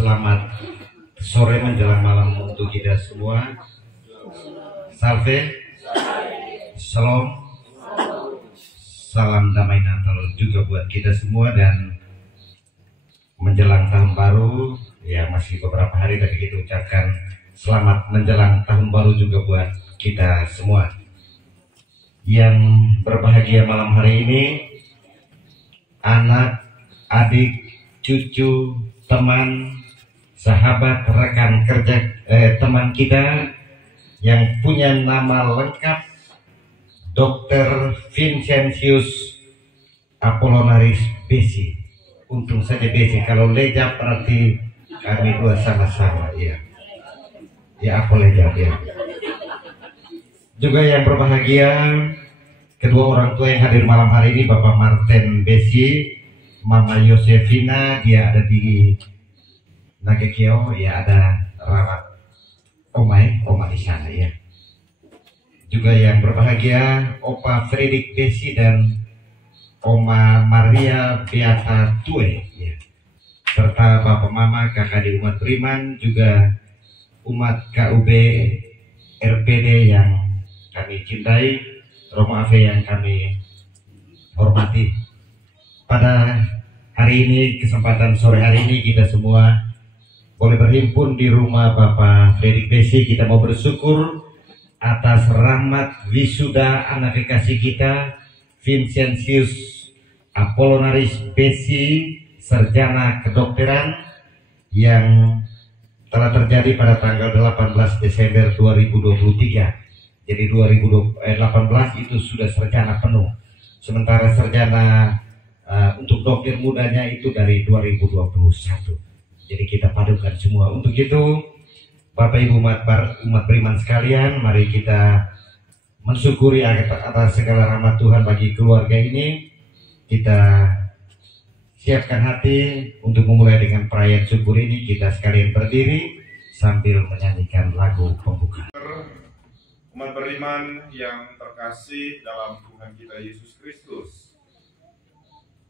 Selamat sore menjelang malam untuk kita semua. Salve, Shalom, salam damai Natal juga buat kita semua. Dan menjelang tahun baru, ya masih beberapa hari tadi kita ucapkan selamat menjelang tahun baru juga buat kita semua. Yang berbahagia malam hari ini, anak, adik, cucu, teman, sahabat, rekan kerja, teman kita yang punya nama lengkap Dr. Vincentius Apollinaris Besi. Untung saja Besi, kalau Lejap berarti kami dua sama-sama, ya. Ya, Apo Lejap, ya. Juga yang berbahagia, kedua orang tua yang hadir malam hari ini, Bapak Martin Besi, Mama Yosefina, dia ada di Nagekio, ya, ada rawat Oma di sana, ya. Juga yang berbahagia, Opa Fredrik Besi dan Oma Maria Beata Tue, ya. Serta Bapak Mama, kakak di umat beriman, juga umat KUB RPD yang kami cintai, Romo Ave yang kami hormati. Pada hari ini, kesempatan sore hari ini, kita semua boleh berhimpun di rumah Bapak Fredrik Besi. Kita mau bersyukur atas rahmat wisuda anak kekasih kita, Vincentius Apollinaris Besi, sarjana kedokteran, yang telah terjadi pada tanggal 18 Desember 2023. Jadi 2018 itu sudah sarjana penuh. Sementara sarjana untuk dokter mudanya itu dari 2021. Jadi kita padukan semua. Untuk itu, Bapak Ibu umat beriman sekalian, mari kita mensyukuri atas segala rahmat Tuhan bagi keluarga ini. Kita siapkan hati untuk memulai dengan perayaan syukur ini. Kita sekalian berdiri sambil menyanyikan lagu pembuka. Umat beriman yang terkasih dalam Tuhan kita Yesus Kristus,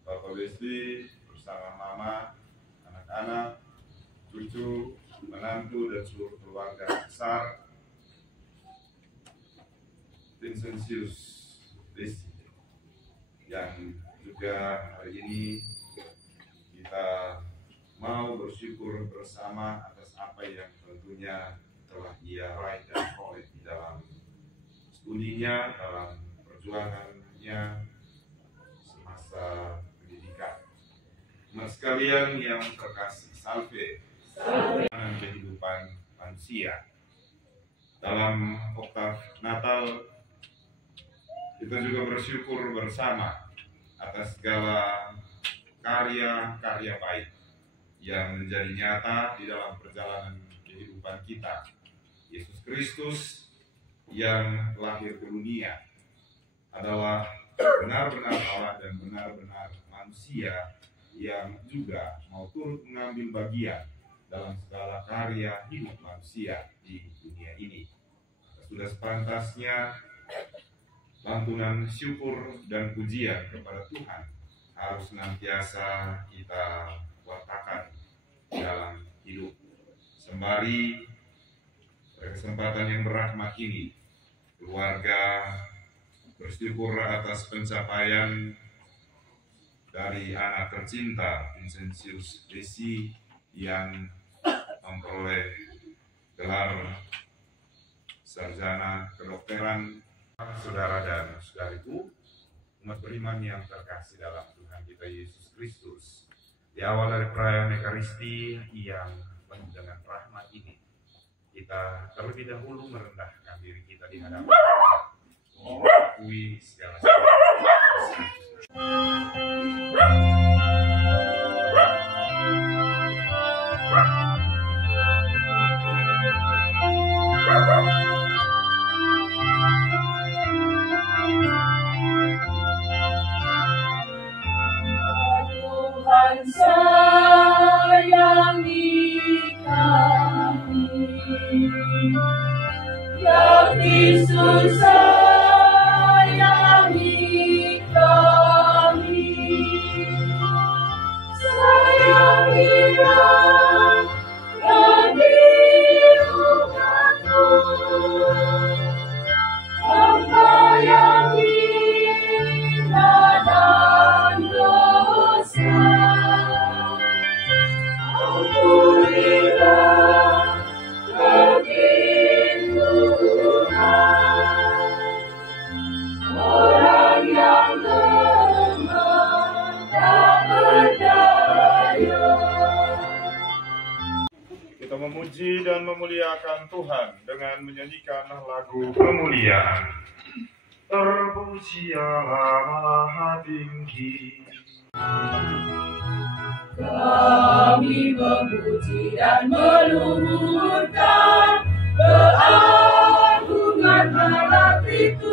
Bapak Besi bersama Mama, anak-anak, cucu, menantu, dan seluruh keluarga besar Vincentius Besi, yang juga hari ini kita mau bersyukur bersama atas apa yang tentunya telah ia raih dan peroleh di dalam studinya, dalam perjuangannya semasa pendidikan. Umat sekalian yang terkasih, salve, dalam kehidupan manusia. Dalam oktav Natal, kita juga bersyukur bersama atas segala karya-karya baik yang menjadi nyata di dalam perjalanan kehidupan kita. Yesus Kristus yang lahir ke dunia adalah benar-benar Allah dan benar-benar manusia yang juga mau turut mengambil bagian dalam segala karya hidup manusia di dunia ini. Sudah sepantasnya lantunan syukur dan pujian kepada Tuhan harus senantiasa kita wartakan dalam hidup. Sembari kesempatan yang berahmat ini, keluarga bersyukur atas pencapaian dari anak tercinta Vincentius Besi yang memperoleh gelar sarjana kedokteran. Saudara dan saudariku, umat beriman yang terkasih dalam Tuhan kita Yesus Kristus, di awal dari perayaan Ekaristi yang penuh dengan rahmat ini, kita terlebih dahulu merendahkan diri kita di hadapan mengakui segala sesuatu. Tuhan sayangi kami, yang Yesus sayangi kami, sayangilah memuji dan memuliakan Tuhan dengan menyanyikan lagu kemuliaan. Terpujilah Maha Tinggi. Kami memuji dan meluhurkan keagungan Allah Tritunggal.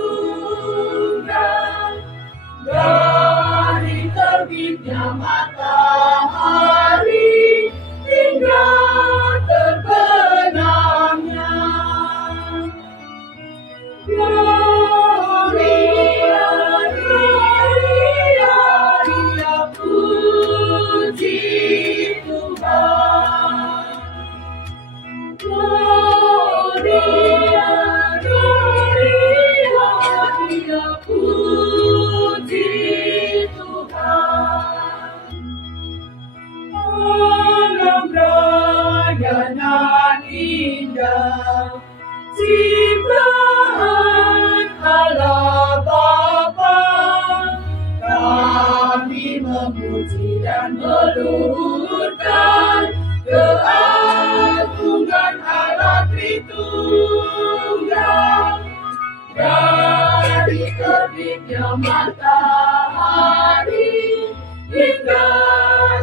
Dari terbitnya matahari hingga terbenamnya, Gloria, Gloria, Gloria, puji Tuhan. Gloria, Gloria, Gloria, puji Tuhan. Alam raya nan indah, ciptaan Allah Bapa, kami memuji dan meluhurkan keagungan Allah Tritunggal. Dari terbitnya matahari hingga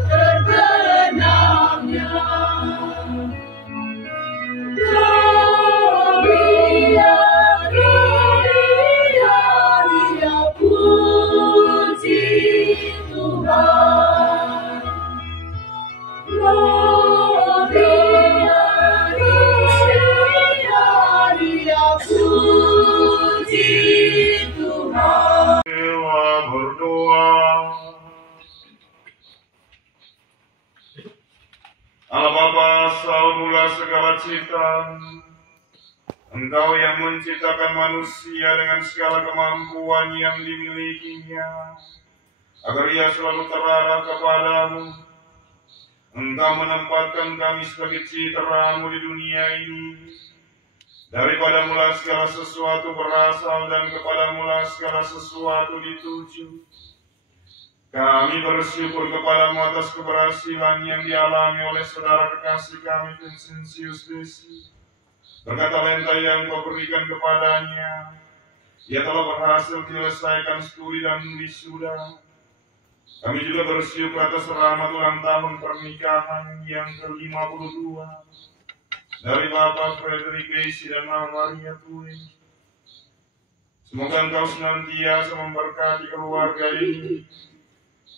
terbenamnya, Gloria, Gloria, Gloria, puji Tuhan. Gloria, Gloria, Gloria, puji Tuhan. Kita berdoa. Allah Bapa, selalu mula segala cipta. Engkau yang menciptakan manusia dengan segala kemampuan yang dimilikinya, agar ia selalu terarah kepadamu. Engkau menempatkan kami sebagai citra-Mu di dunia ini. Daripada mula segala sesuatu berasal dan kepada mula segala sesuatu dituju. Kami bersyukur kepadamu atas keberhasilan yang dialami oleh saudara kekasih kami Vincentius Besi. Berkat talenta yang Kau berikan kepadanya, ia telah berhasil menyelesaikan studi dan wisuda. Kami juga bersyukur atas rahmat ulang tahun pernikahan yang ke-52 dari Bapak Frederick Besi dan Mama Maria Tue. Semoga Engkau senantiasa memberkati keluarga ini,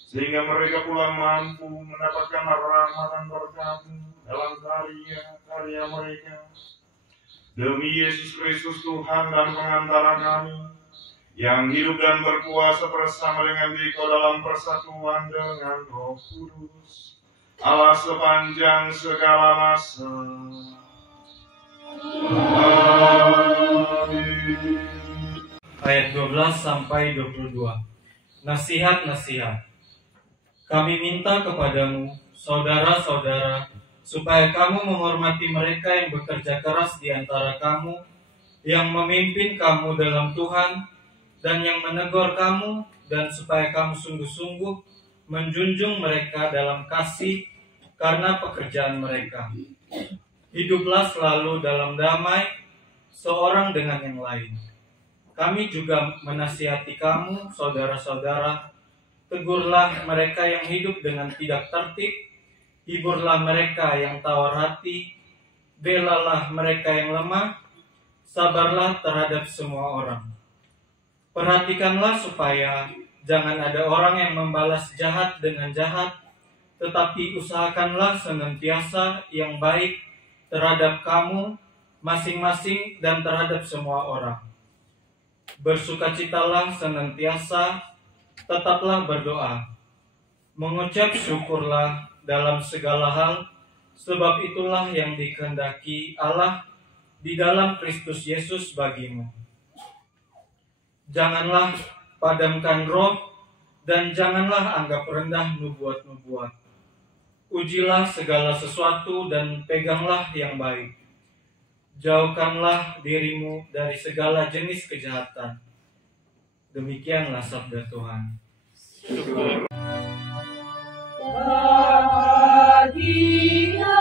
sehingga mereka pula mampu mendapatkan rahmat dan berkat-Mu dalam karya mereka. Demi Yesus Kristus Tuhan dan pengantara kami, yang hidup dan berkuasa bersama dengan Dikau dalam persatuan dengan Roh Kudus, Allah sepanjang segala masa. Amin. Ayat 12 sampai 22. Nasihat-nasihat. Kami minta kepadamu, saudara-saudara, supaya kamu menghormati mereka yang bekerja keras di antara kamu, yang memimpin kamu dalam Tuhan, dan yang menegur kamu, dan supaya kamu sungguh-sungguh menjunjung mereka dalam kasih karena pekerjaan mereka. Hiduplah selalu dalam damai, seorang dengan yang lain. Kami juga menasihati kamu, saudara-saudara, tegurlah mereka yang hidup dengan tidak tertib, hiburlah mereka yang tawar hati, belalah mereka yang lemah, sabarlah terhadap semua orang. Perhatikanlah supaya jangan ada orang yang membalas jahat dengan jahat, tetapi usahakanlah senantiasa yang baik terhadap kamu masing-masing dan terhadap semua orang. Bersukacitalah senantiasa, tetaplah berdoa. Mengucap syukurlah dalam segala hal, sebab itulah yang dikehendaki Allah di dalam Kristus Yesus bagimu. Janganlah padamkan roh, dan janganlah anggap rendah nubuat-nubuat. Ujilah segala sesuatu dan peganglah yang baik. Jauhkanlah dirimu dari segala jenis kejahatan. Demikianlah sabda Tuhan. Bahagia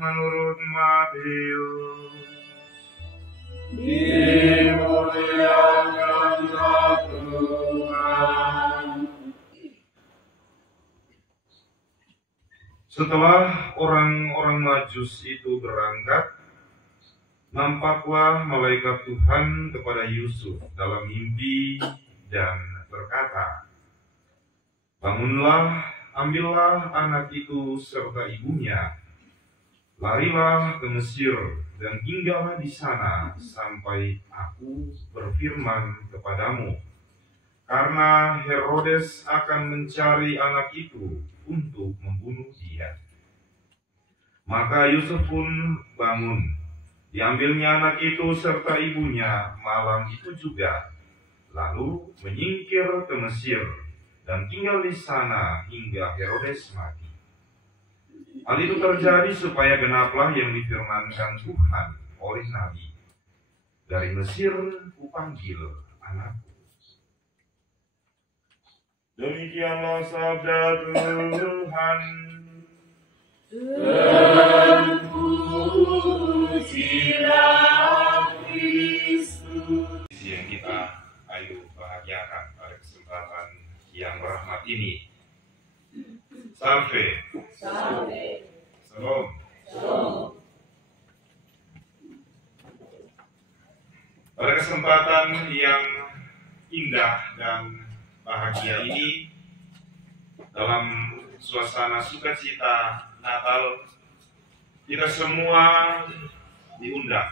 menurut Matius. Dimuliakanlah Tuhan. Setelah orang-orang Majus itu berangkat, nampaklah malaikat Tuhan kepada Yusuf dalam mimpi dan berkata, "Bangunlah, ambillah anak itu serta ibunya, larilah ke Mesir dan tinggallah di sana sampai aku berfirman kepadamu, karena Herodes akan mencari anak itu untuk membunuh dia." Maka Yusuf pun bangun, diambilnya anak itu serta ibunya malam itu juga, lalu menyingkir ke Mesir dan tinggal di sana hingga Herodes mati. Hal itu terjadi supaya genaplah yang difirmankan Tuhan oleh Nabi, "Dari Mesir kupanggil anakku." Demikianlah sabda Tuhan. Terpujilah Kristus. Yang kita ayo bahagiakan pada kesempatan yang berahmat ini. Salve. Shalom. Pada kesempatan yang indah dan bahagia ini, dalam suasana sukacita Natal, kita semua diundang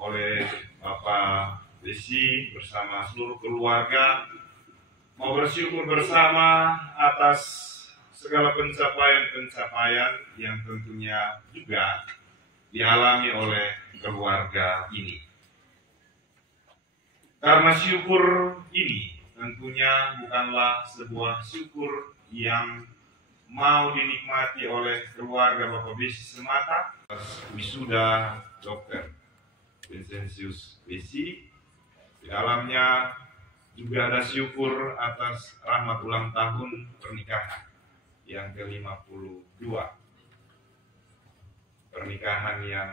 oleh Bapak Desi bersama seluruh keluarga mau bersyukur bersama atas segala pencapaian-pencapaian yang tentunya juga dialami oleh keluarga ini. Karena syukur ini tentunya bukanlah sebuah syukur yang mau dinikmati oleh keluarga Bapak Besi semata. Wisuda Dr. Vincentius Besi, di dalamnya juga ada syukur atas rahmat ulang tahun pernikahan yang ke-52. Pernikahan yang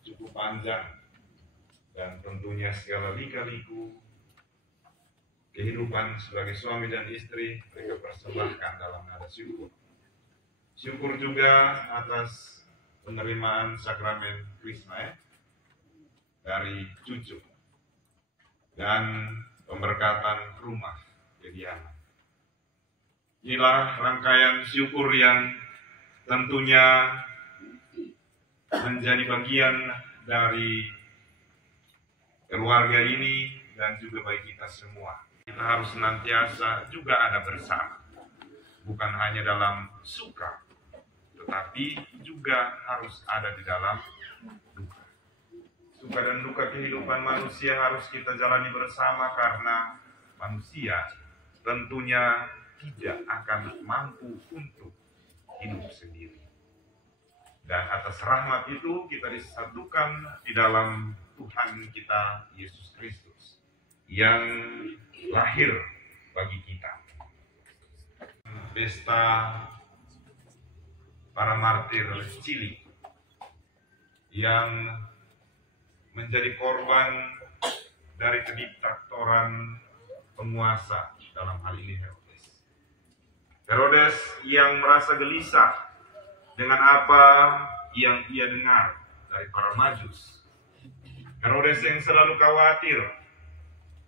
cukup panjang dan tentunya segala lika-liku kehidupan sebagai suami dan istri mereka persembahkan dalam nada syukur. Syukur juga atas penerimaan sakramen Krisma dari cucu dan pemberkatan rumah kediaman. Inilah rangkaian syukur yang tentunya menjadi bagian dari keluarga ini dan juga bagi kita semua. Kita harus senantiasa juga ada bersama, bukan hanya dalam suka, tetapi juga harus ada di dalam duka. Suka dan duka kehidupan manusia harus kita jalani bersama, karena manusia tentunya tidak akan mampu untuk hidup sendiri. Dan atas rahmat itu kita disatukan di dalam Tuhan kita Yesus Kristus yang lahir bagi kita. Pesta para martir Chili yang menjadi korban dari kediktatoran penguasa, dalam hal ini Herodes. Herodes yang merasa gelisah dengan apa yang ia dengar dari para Majus. Herodes yang selalu khawatir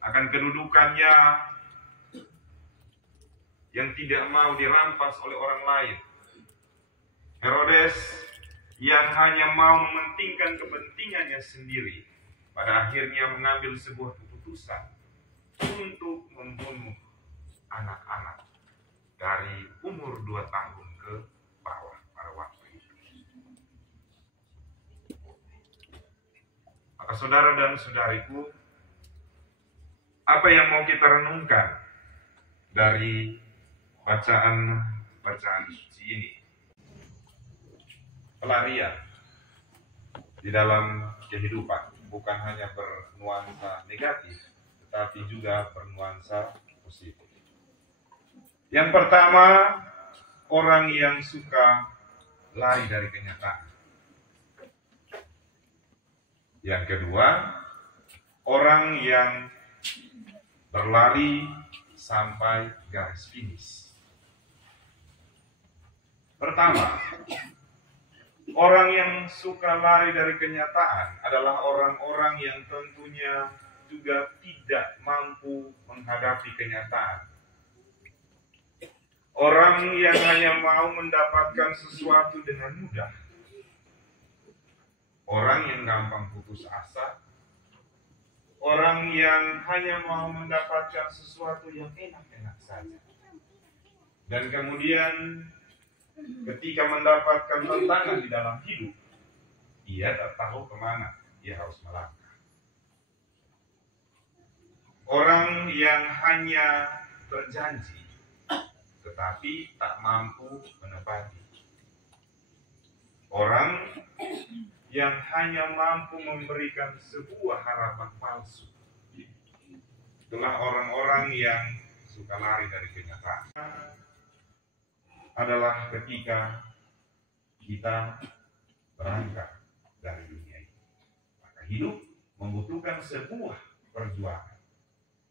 akan kedudukannya yang tidak mau dirampas oleh orang lain. Herodes yang hanya mau mementingkan kepentingannya sendiri, pada akhirnya mengambil sebuah keputusan untuk membunuh anak-anak dari umur 2 tahun ke bawah pada waktu itu. Maka saudara dan saudariku, apa yang mau kita renungkan dari bacaan suci ini? Pelarian di dalam kehidupan bukan hanya bernuansa negatif, tetapi juga bernuansa positif. Yang pertama, orang yang suka lari dari kenyataan. Yang kedua, orang yang berlari sampai garis finish. Pertama, orang yang suka lari dari kenyataan adalah orang-orang yang tentunya juga tidak mampu menghadapi kenyataan. Orang yang hanya mau mendapatkan sesuatu dengan mudah. Orang yang gampang putus asa. Orang yang hanya mau mendapatkan sesuatu yang enak-enak saja. Dan kemudian ketika mendapatkan tantangan di dalam hidup, ia tak tahu kemana ia harus melangkah. Orang yang hanya berjanji, tetapi tak mampu menepati. Orang yang hanya mampu memberikan sebuah harapan palsu. Itulah orang-orang yang suka lari dari kenyataan. Adalah ketika kita berangkat dari dunia ini. Maka hidup membutuhkan sebuah perjuangan.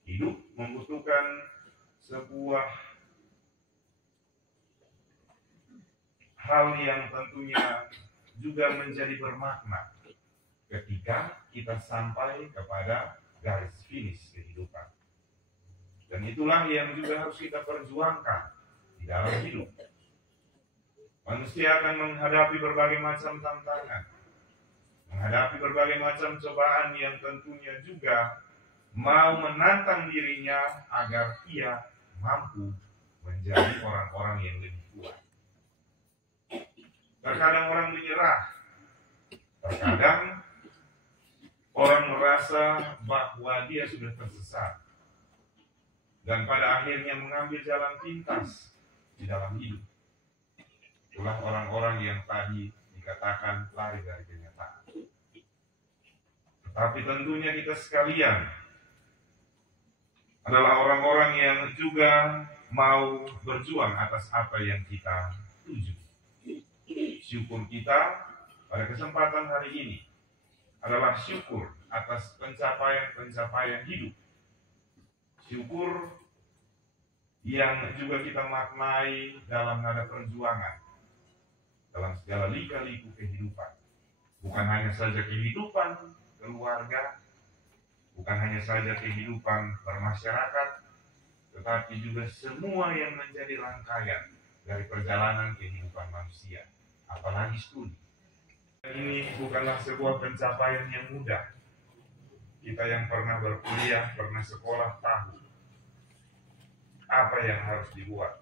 Hidup membutuhkan sebuah hal yang tentunya juga menjadi bermakna ketika kita sampai kepada garis finish kehidupan. Dan itulah yang juga harus kita perjuangkan di dalam hidup. Manusia akan menghadapi berbagai macam tantangan, menghadapi berbagai macam cobaan yang tentunya juga mau menantang dirinya agar ia mampu menjadi orang-orang yang lebih kuat. Terkadang orang menyerah, terkadang orang merasa bahwa dia sudah tersesat, dan pada akhirnya mengambil jalan pintas di dalam hidup. Itulah orang-orang yang tadi dikatakan lari dari kenyataan. Tetapi tentunya kita sekalian adalah orang-orang yang juga mau berjuang atas apa yang kita tuju. Syukur kita pada kesempatan hari ini adalah syukur atas pencapaian-pencapaian hidup. Syukur yang juga kita maknai dalam nada perjuangan, dalam segala lika-liku kehidupan. Bukan hanya saja kehidupan keluarga, bukan hanya saja kehidupan bermasyarakat, tetapi juga semua yang menjadi rangkaian dari perjalanan kehidupan manusia, apalagi studi. Ini bukanlah sebuah pencapaian yang mudah. Kita yang pernah berkuliah, pernah sekolah tahu apa yang harus dibuat.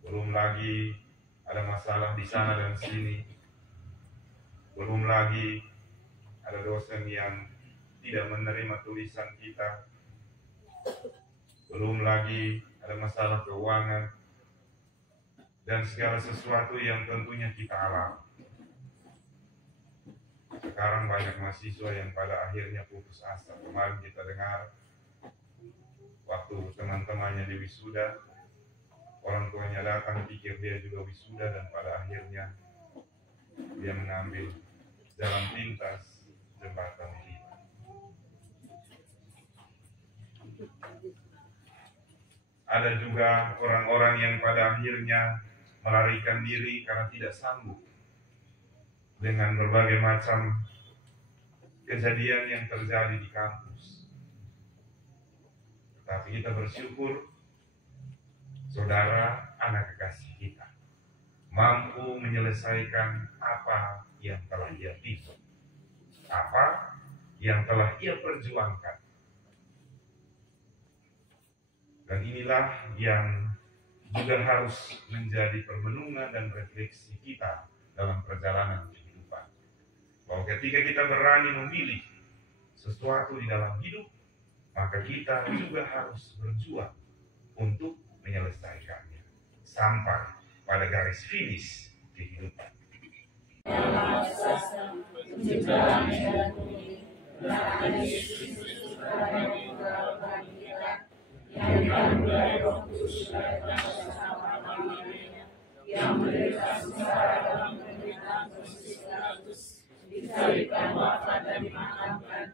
Belum lagi ada masalah di sana dan sini. Belum lagi ada dosen yang tidak menerima tulisan kita. Belum lagi ada masalah keuangan dan segala sesuatu yang tentunya kita alami. Sekarang banyak mahasiswa yang pada akhirnya putus asa. Kemarin kita dengar waktu teman-temannya di wisuda, orang tuanya datang pikir dia juga wisuda, dan pada akhirnya dia mengambil jalan pintas jembatan hidup. Ada juga orang-orang yang pada akhirnya melarikan diri karena tidak sanggup dengan berbagai macam kejadian yang terjadi di kampus. Tapi kita bersyukur saudara anak kekasih kita mampu menyelesaikan apa yang telah ia pilih, apa yang telah ia perjuangkan. Dan inilah yang juga harus menjadi permenungan dan refleksi kita dalam perjalanan kehidupan. Bahwa ketika kita berani memilih sesuatu di dalam hidup, maka kita juga harus berjuang untuk menyelesaikannya sampai pada garis finish kehidupan. yang menderita sengsara dalam penderitaan Kristus Pilatus, disalibkan, wafat dan dimakamkan,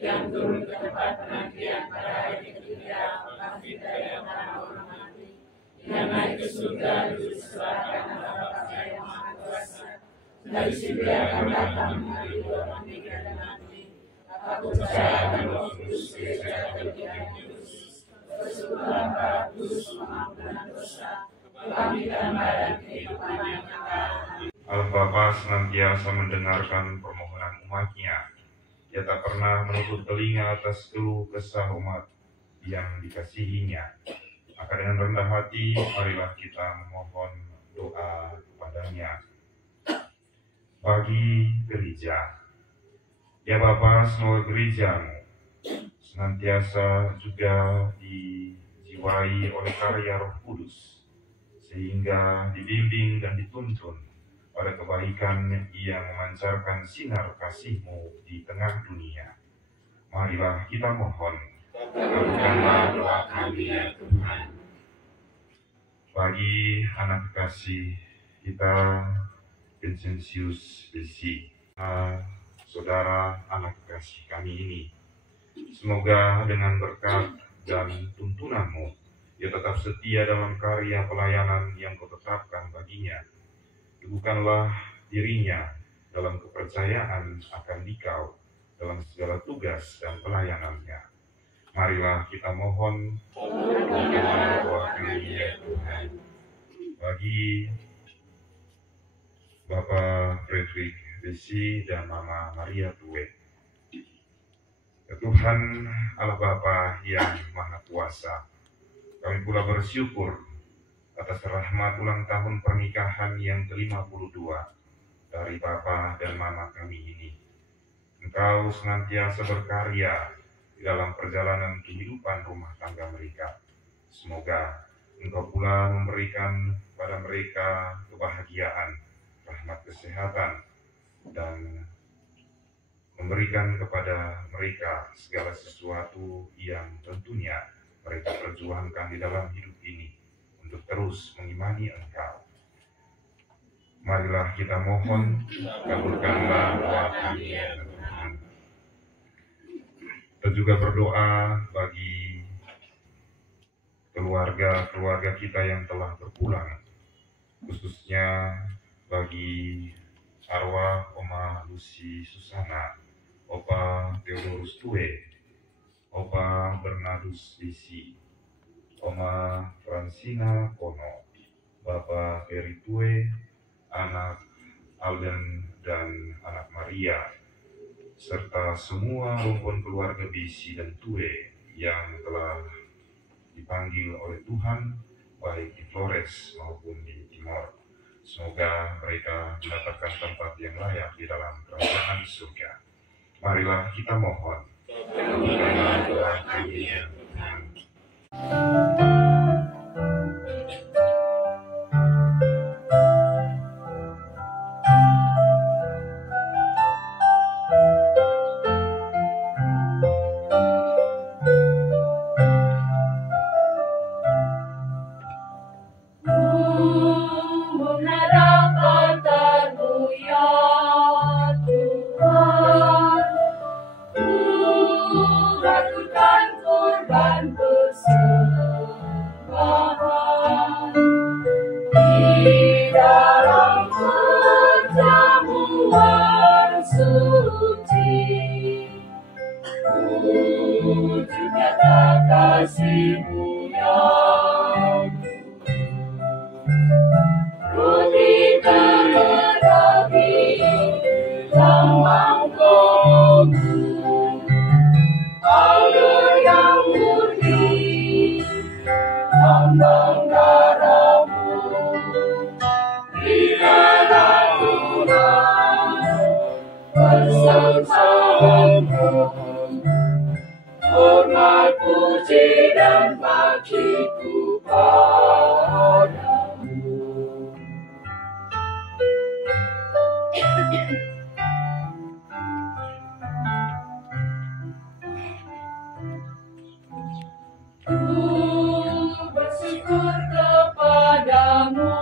yang turun ke tempat penantian pada hari ketiga, bangkit dari antara orang mati, yang naik ke surga, duduk sebelah kanan Bapa yang Maha Kuasa. Dari situ akan datang mengadili orang tiga dan mati. Aku percaya akan Roh Kudus, Gereja Katolik yang kudus, persekutuan para kudus, pengampunan dosa, kebangkitan badan, kehidupan yang kekal. Allah Bapa senantiasa mendengarkan permohonan umat-Nya. Ia tak pernah menutup telinga atas keluh kesah umat yang dikasihi-Nya. Maka dengan rendah hati, marilah kita memohon doa kepada-Nya. Bagi gereja, ya Bapa, semoga gereja-Mu senantiasa juga dijiwai oleh karya Roh Kudus, sehingga dibimbing dan dituntun pada kebaikan yang memancarkan sinar kasih-Mu di tengah dunia. Marilah kita mohon, kabulkanlah doa kami ya Tuhan. Bagi anak kasih kita, Vincentius Besi, saudara anak kasih kami ini, semoga dengan berkat dan tuntunan-Mu, ia tetap setia dalam karya pelayanan yang Kau tetapkan baginya. Teguhkanlah dirinya dalam kepercayaan akan Dikau dalam segala tugas dan pelayanannya. Marilah kita mohon, kabulkanlah doa kami ya Tuhan. Bagi Bapak Frederick Besi dan Mama Maria Tue, ya Tuhan Allah Bapa yang Maha Kuasa, kami pula bersyukur atas rahmat ulang tahun pernikahan yang ke-52 dari Bapa dan Mama kami ini. Engkau senantiasa berkarya di dalam perjalanan kehidupan rumah tangga mereka. Semoga Engkau pula memberikan pada mereka kebahagiaan, rahmat kesehatan, dan memberikan kepada mereka segala sesuatu yang tentunya mereka perjuangkan di dalam hidup ini untuk terus mengimani Engkau. Marilah kita mohon, kabulkanlah doa kami ya Tuhan. Kita juga berdoa bagi keluarga kita yang telah berpulang, khususnya bagi arwah Oma Lucy Susana, Opa Theodorus Tue, Opa Bernardus Besi, Oma Francina Kono, Bapak Ferry Tue, anak Alden dan anak Maria, serta semua rumpun keluarga Besi dan Tue yang telah dipanggil oleh Tuhan, baik di Flores maupun di Timor. Semoga mereka mendapatkan tempat yang layak di dalam kerajaan surga. Marilah kita mohon, kabulkanlah doa kami ya Tuhan. Hormat, puji, dan bagiku padamu. Ku bersyukur kepadamu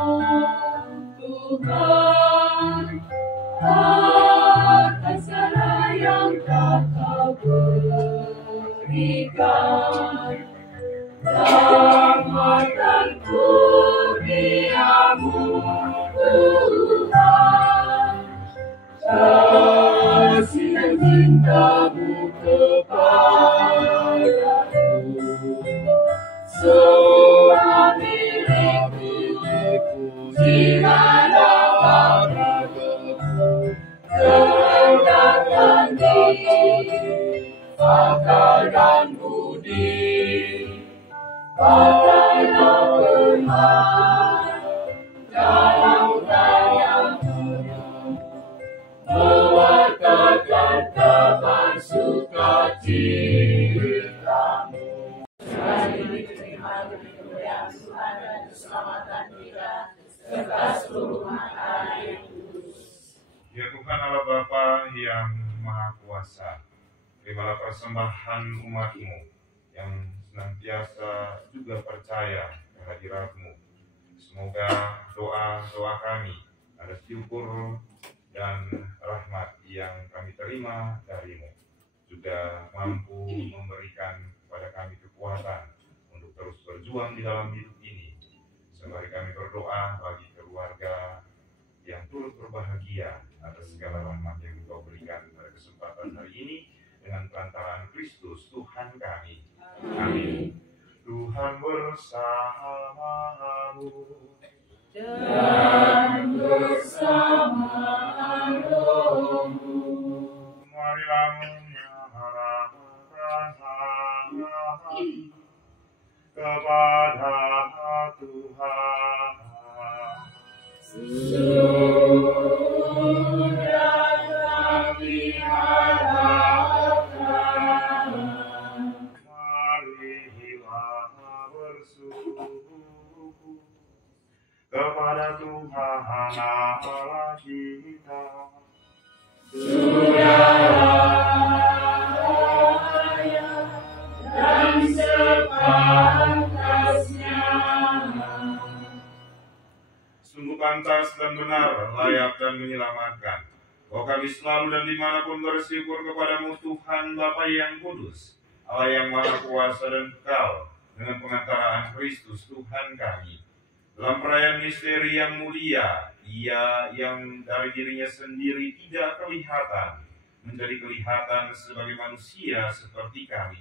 Ya Tuhan Allah Bapa yang Maha Kuasa, terimalah persembahan umat-Mu yang senantiasa juga percaya kehadirat-Mu. Semoga doa-doa kami ada syukur dan rahmat yang kami terima dari-Mu juga mampu memberikan kepada kami kekuatan untuk terus berjuang di dalam hidup ini. Sembari kami berdoa bagi keluarga yang turut berbahagia atas segala rahmat yang Engkau berikan pada kesempatan hari ini dengan perantaraan Kristus Tuhan kami. Amin. Tuhan bersamamu dan bersama rohmu. Marilah menyerahkan hati kepada Tuhan. Sudah kami harapkan. Marilah bersyukur kepada Tuhan Allah kita. Suraya dan sepantasnya. Sungguh pantas dan benar, layak dan menyelamatkan. Bahwa kami selalu dan dimanapun bersyukur kepadamu Tuhan Bapa yang kudus, Allah yang maha kuasa dan kekal, dengan pengantaraan Kristus Tuhan kami. Dalam perayaan misteri yang mulia, Ia yang dari dirinya sendiri tidak kelihatan, menjadi kelihatan sebagai manusia seperti kami.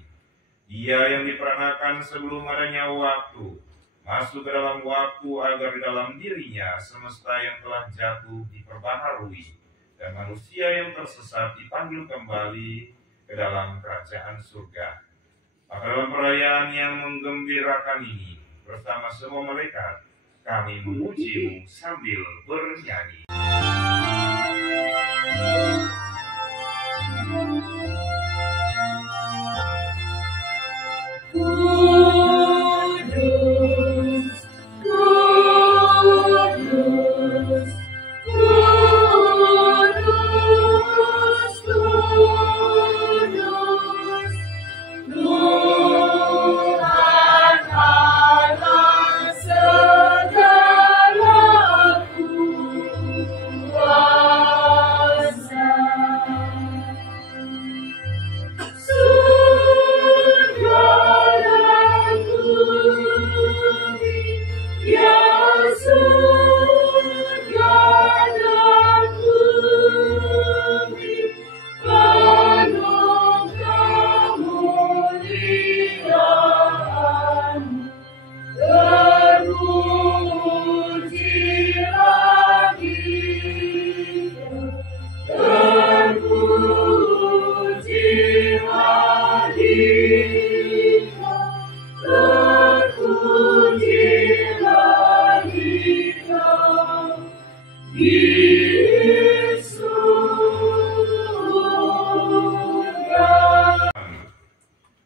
Ia yang diperanakan sebelum adanya waktu, masuk ke dalam waktu agar di dalam dirinya semesta yang telah jatuh diperbaharui, dan manusia yang tersesat dipanggil kembali ke dalam kerajaan surga. Maka dalam perayaan yang menggembirakan ini, bersama semua malaikat, kami memuji-Mu sambil bernyanyi. Kudus, kudus, kudus, kudus, Tuhan Allah segala kuasa. Surga dan bumi, ya surga dan bumi, penuh kemuliaan, terpujilah Dia, terpujilah Dia, terpujilah Dia di surga.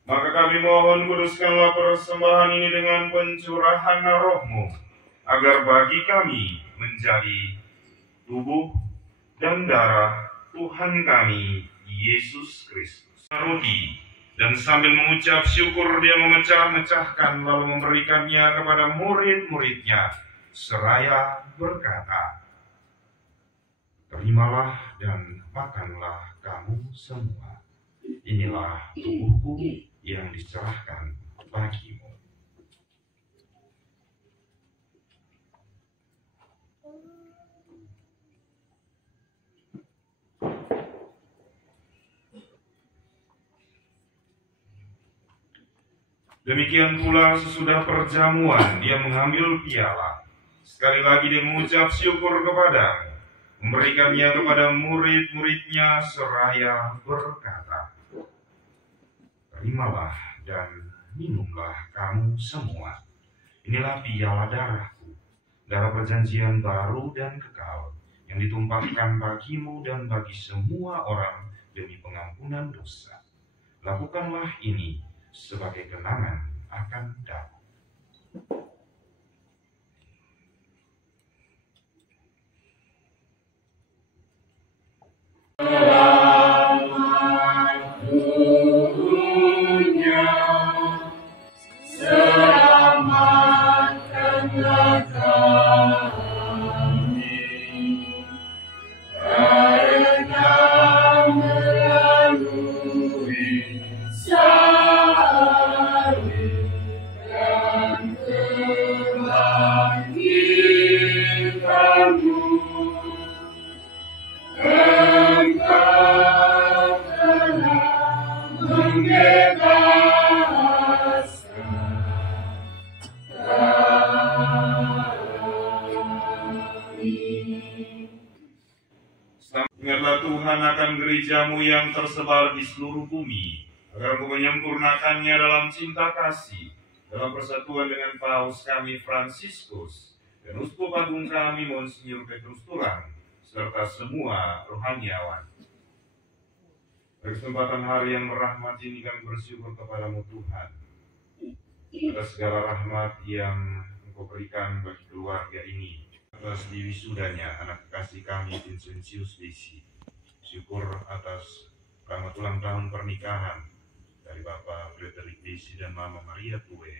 Maka kami mohon kuduskanlah persembahan ini dengan pencurahan roh-Mu, agar bagi kami menjadi tubuh dan darah Tuhan kami, Yesus Kristus. Roti, dan sambil mengucap syukur dia memecah-mecahkan lalu memberikannya kepada murid-muridnya, seraya berkata, "Terimalah dan makanlah kamu semua. Inilah tubuhku yang diserahkan bagimu." Demikian pula sesudah perjamuan dia mengambil piala. Sekali lagi dia mengucap syukur kepada, memberikannya kepada murid-muridnya seraya berkata, "Terimalah dan minumlah kamu semua. Inilah piala darahku, darah perjanjian baru dan kekal, yang ditumpahkan bagimu dan bagi semua orang demi pengampunan dosa. Lakukanlah ini sebagai kenangan akan daku. Selamatkanlah kami, karena melalui salib dan kebangkitanmu, Engkau telah membebaskan kami. Ingatlah Tuhan akan gerejamu yang tersebar di seluruh bumi, agar Engkau menyempurnakannya dalam cinta kasih, dalam persatuan dengan Paus kami Fransiskus dan Uskup Agung kami Monsinyur Petrus Turang, serta semua rohaniawan. Pada kesempatan hari yang merahmat ini kami bersyukur kepadamu Tuhan atas segala rahmat yang Engkau berikan bagi keluarga ini, atas diwisudanya anak kekasih kami Vincentius Desi. Syukur atas rahmat ulang tahun pernikahan dari Bapak Frederick Desi dan Mama Maria Tue.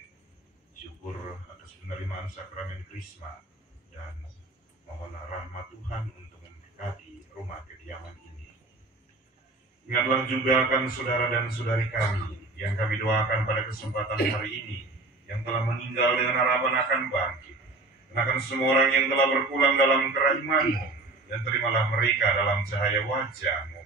Syukur atas penerimaan sakramen Krisma, dan mohon rahmat Tuhan untuk memberkati rumah kediaman ini. Ingatlah juga akan saudara dan saudari kami yang kami doakan pada kesempatan hari ini, yang telah meninggal dengan harapan akan bangkit. Dan akan semua orang yang telah berpulang dalam kerajaan-Mu, dan terimalah mereka dalam cahaya wajah-Mu.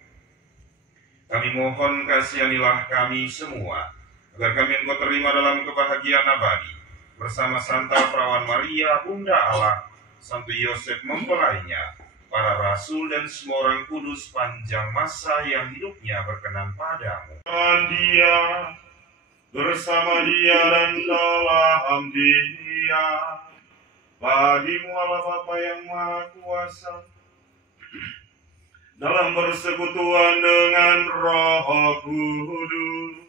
Kami mohon kasihanilah kami semua, agar kami Engkau terima dalam kebahagiaan abadi, bersama Santa Perawan Maria, Bunda Allah, Santo Yosef mempelainya, para rasul dan semua orang kudus panjang masa yang hidupnya berkenan padamu. Dan dia, bersama dia dan dalam dia, bagimu Allah Bapa yang Maha Kuasa, dalam persekutuan dengan Roh Kudus,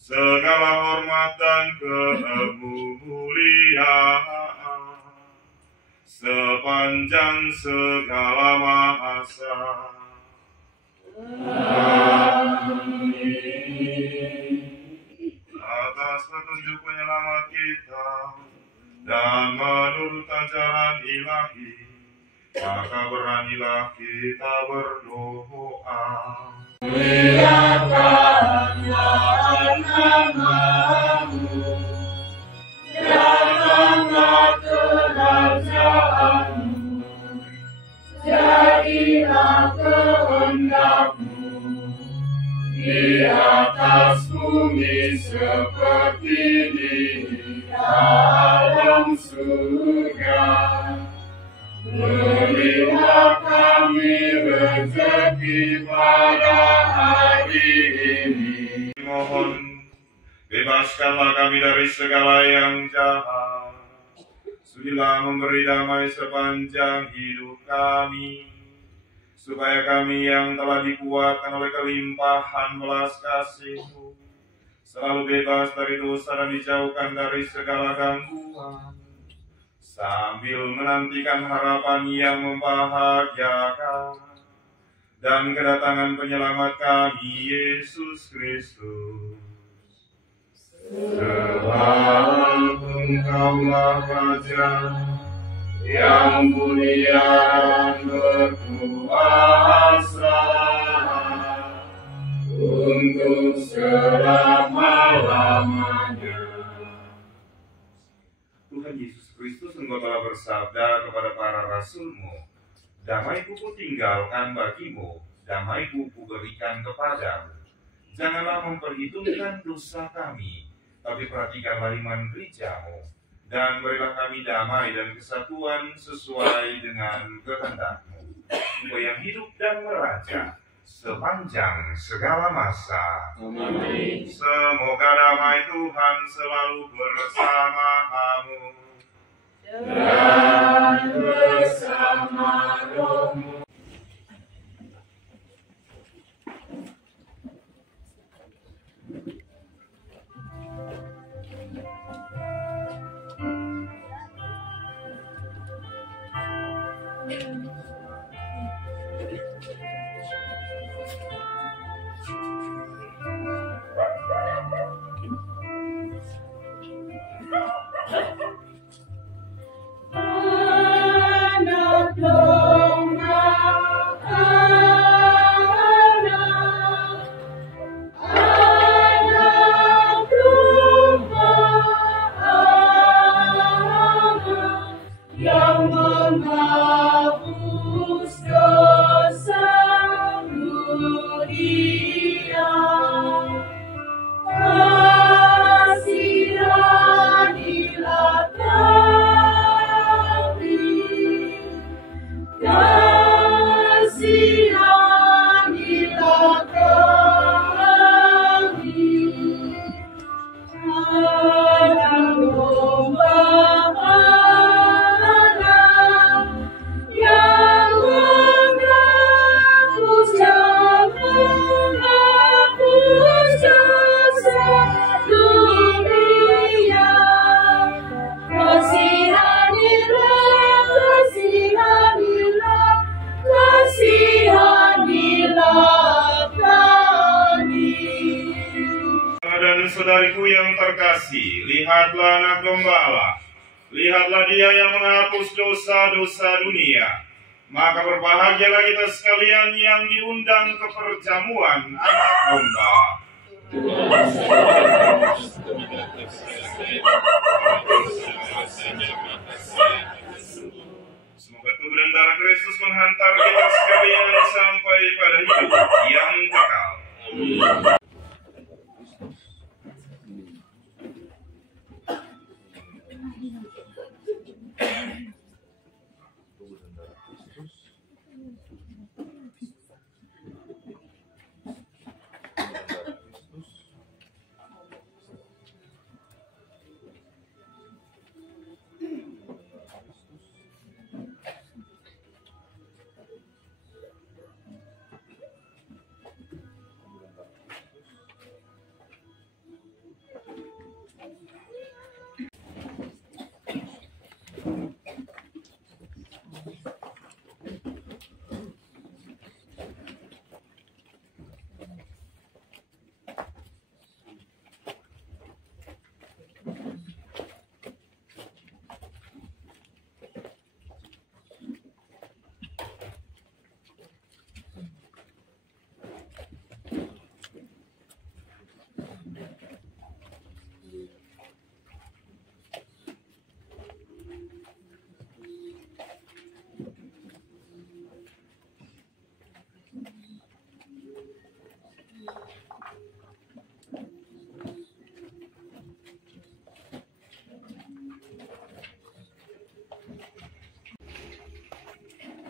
segala hormat dan kemuliaan sepanjang segala masa. Atas petunjuk penyelamat kita dan menurut ajaran ilahi, maka beranilah kita berdoa. Muliakanlah namamu, datanglah kerajaanmu, jadilah kehendakmu di atas bumi seperti di dalam surga. Berilah kami rezeki pada hari ini. Mohon bebaskanlah kami dari segala yang jahat. Sudilah memberi damai sepanjang hidup kami, supaya kami yang telah dikuatkan oleh kelimpahan belas kasih-Mu selalu bebas dari dosa dan dijauhkan dari segala gangguan, sambil menantikan harapan yang membahagiakan dan kedatangan penyelamat kami, Yesus Kristus. Sebab Engkaulah Raja yang mulia dan berkuasa untuk selama-lamanya. Tuhan Yesus Kristus, Engkau telah bersabda kepada para rasul-Mu, damai-Ku tinggalkan bagimu, damai-Ku berikan kepadamu. Janganlah memperhitungkan dosa kami, tapi perhatikanlah iman gereja-Mu, dan berilah kami damai dan kesatuan sesuai dengan kehendak-Mu. Engkau yang hidup dan meraja sepanjang segala masa. Amin. Semoga damai Tuhan selalu bersamamu. Dan bersama rohmu. Anak domba, anak domba, yang menghapus dosa dunia. Kasihanilah kami, kasihanilah kami, anak domba Allah yang menghapus dosa dunia. Kasihanilah kami. Dan saudariku yang terkasih, lihatlah anak domba Allah. Lihatlah dia yang menghapus dosa-dosa dunia. Maka berbahagialah kita sekalian yang diundang ke perjamuan anak domba. Semoga tubuh dan darah Kristus menghantar kita sekalian sampai pada hidup yang kekal.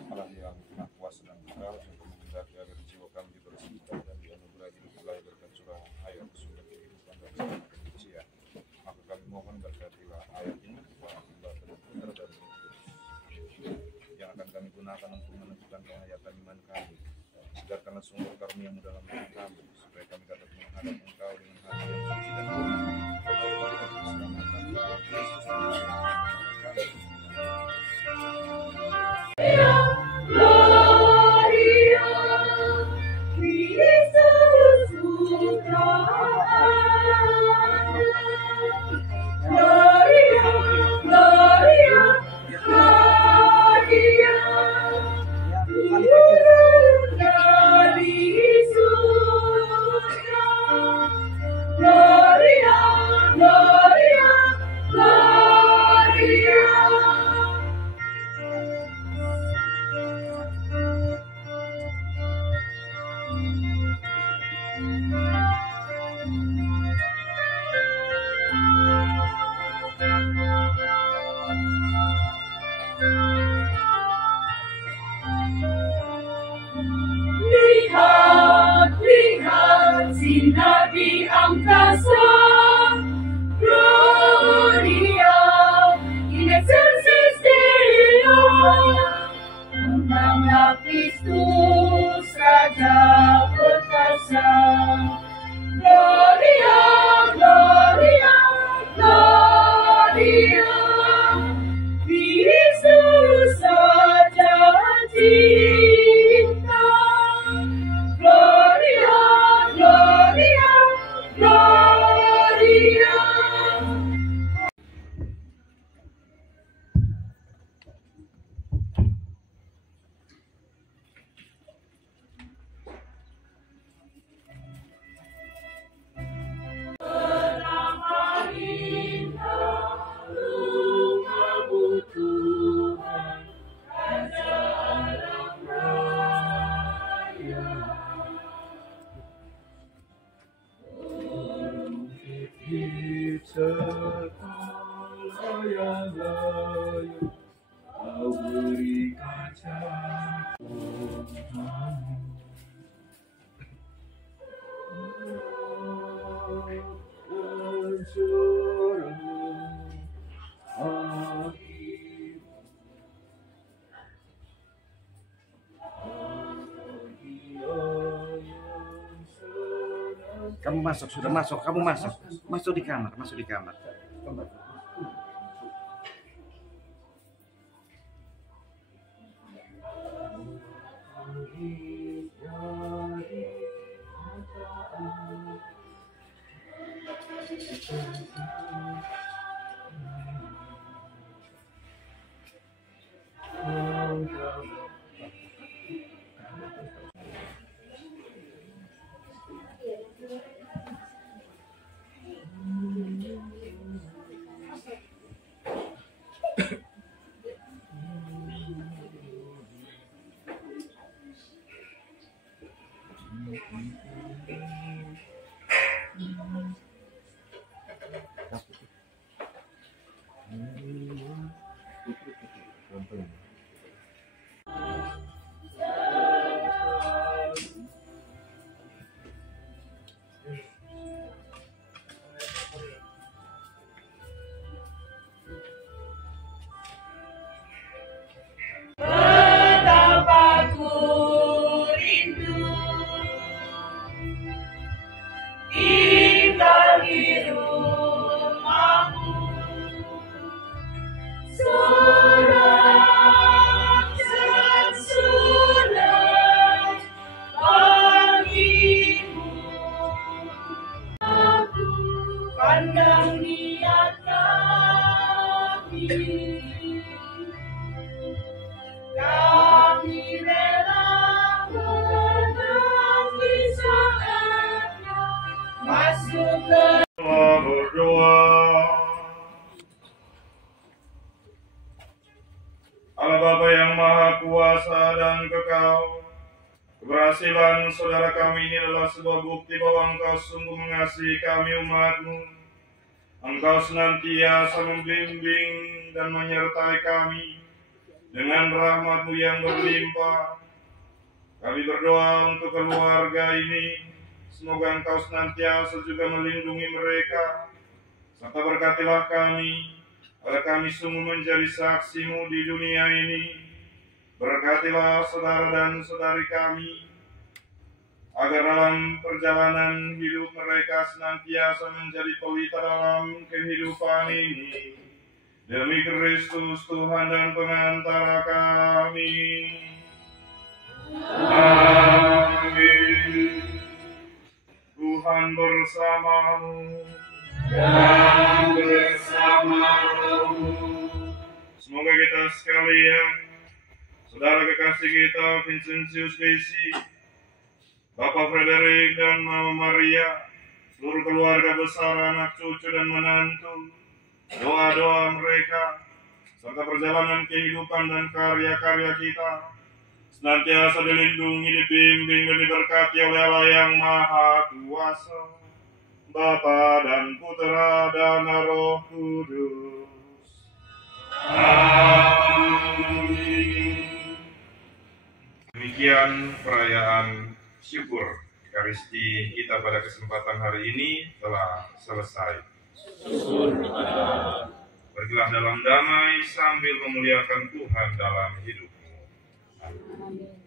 Allah yang maha kuasa dan kekal, yang menghendaki agar jiwa kami dibersihkan dan dianugerahi hidup layak berkat curahan air sumber kehidupan dan segala kesucian. Maka kami mohon berkatilah ayat ini kepada Bapa dan Putra dan Roh Kudus, yang akan kami gunakan untuk menentukan penghayatan iman kami. Segarkanlah sumber karunia-Mu dalam diri kami, supaya kami dapat menghadap Engkau dengan hati yang suci dan murni. Keselamatan Tuhan Yesus Kristus kami. Gloria, Christus putra Allah. Gloria, Gloria, Gloria, dari surga. layang-layang kau beri kaca. Kamu masuk, sudah masuk, kamu masuk. Masuk di kamar, masuk di kamar. Betapa ku rindu tinggal di rumahmu, sorak sesulat bagimu. Aku pandang niat kami rela menanti saatnya masuk ke Berdoa. Allah Bapa yang Maha Kuasa dan Kekal, keberhasilan saudara kami ini adalah sebuah bukti bahwa Engkau sungguh mengasihi kami umat-Mu. Engkau senantiasa membimbing dan menyertai kami dengan rahmat-Mu yang berlimpah. Kami berdoa untuk keluarga ini, semoga Engkau senantiasa juga melindungi mereka, serta berkatilah kami, agar kami sungguh menjadi saksi-Mu di dunia ini. Berkatilah saudara dan saudari kami, agar dalam perjalanan hidup mereka senantiasa menjadi pelita dalam kehidupan ini. Demi Kristus Tuhan dan pengantara kami. Amin. Tuhan bersamamu dan bersamamu. Semoga kita sekalian, saudara kekasih kita Vincentius Besi, Bapak Frederick dan Mama Maria, seluruh keluarga besar, anak cucu dan menantu, doa-doa mereka, serta perjalanan kehidupan dan karya-karya kita, senantiasa dilindungi, dibimbing, dan diberkati oleh Allah yang Maha Kuasa, Bapa dan Putra dan Roh Kudus. Amin. Demikian perayaan syukur Ekaristi kita pada kesempatan hari ini telah selesai. Pergilah dalam damai sambil memuliakan Tuhan dalam hidupmu. Amin.